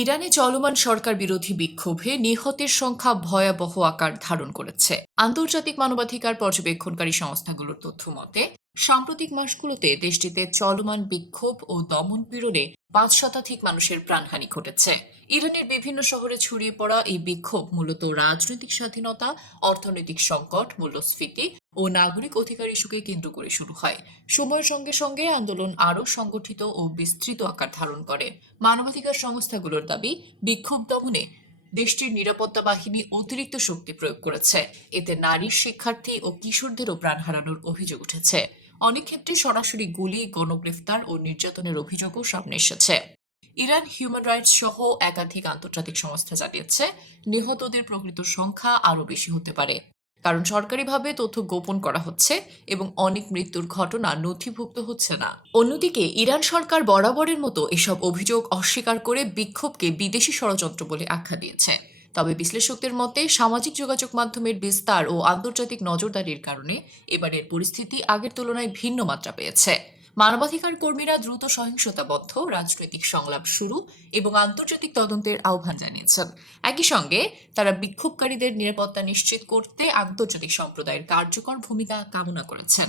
ইরানে চলমান সরকার বিরোধী বিক্ষোভে নিহতের সংখ্যা ভয়াবহ আকার ধারণ করেছে। আন্তর্জাতিক মানবাধিকার পর্যবেক্ষণকারী সংস্থাগুলোর তথ্য মতে সাম্প্রতিক মাসগুলোতে দেশটিতে চলমান বিক্ষোভ ও দমনপীড়নে 5 শতাধিক মানুষের প্রাণহানি ঘটেছে। ইরানের বিভিন্ন শহরে ছড়িয়ে পড়া এই বিক্ষোভ মূলত রাজনৈতিক স্বাধীনতা, অর্থনৈতিক সংকট, মূল্যস্ফীতি ও নাগরিক অধিকার ইস্যুকে কেন্দ্র করে শুরু হয়। সময়ের সঙ্গে সঙ্গে আন্দোলন আরও সংগঠিত ও বিস্তৃত আকার ধারণ করে। মানবাধিকার সংস্থাগুলোর দাবি, বিক্ষোভ দমনে দেশটির নিরাপত্তা বাহিনী অতিরিক্ত শক্তি প্রয়োগ করেছে। এতে নারী, শিক্ষার্থী ও কিশোরদেরও প্রাণ হারানোর অভিযোগ উঠেছে। অনেক ক্ষেত্রে সরাসরি গুলি, গণগ্রেফতার ও নির্যাতনের অভিযোগও সামনে এসেছে। ইরান হিউম্যান রাইটস সহ একাধিক আন্তর্জাতিক সংস্থা জানিয়েছে, নিহতদের প্রকৃত সংখ্যা আরও বেশি হতে পারে, কারণ সরকারিভাবে তথ্য গোপন করা হচ্ছে এবং অনেক মৃত্যুর ঘটনা নথিভুক্ত হচ্ছে না। অন্যদিকে ইরান সরকার বরাবরের মতো এসব অভিযোগ অস্বীকার করে বিক্ষোভকে বিদেশি ষড়যন্ত্র বলে আখ্যা দিয়েছে। তবে বিশ্লেষকদের মতে সামাজিক যোগাযোগ মাধ্যমের বিস্তার ও আন্তর্জাতিক নজরদারির কারণে এবারের পরিস্থিতি আগের তুলনায় ভিন্ন মাত্রা পেয়েছে। মানবাধিকার কর্মীরা দ্রুত সহিংসতা বন্ধ, রাজনৈতিক সংলাপ শুরু এবং আন্তর্জাতিক তদন্তের আহ্বান জানিয়েছেন। একই সঙ্গে তারা বিক্ষোভকারীদের নিরাপত্তা নিশ্চিত করতে আন্তর্জাতিক সম্প্রদায়ের কার্যকর ভূমিকা কামনা করেছেন।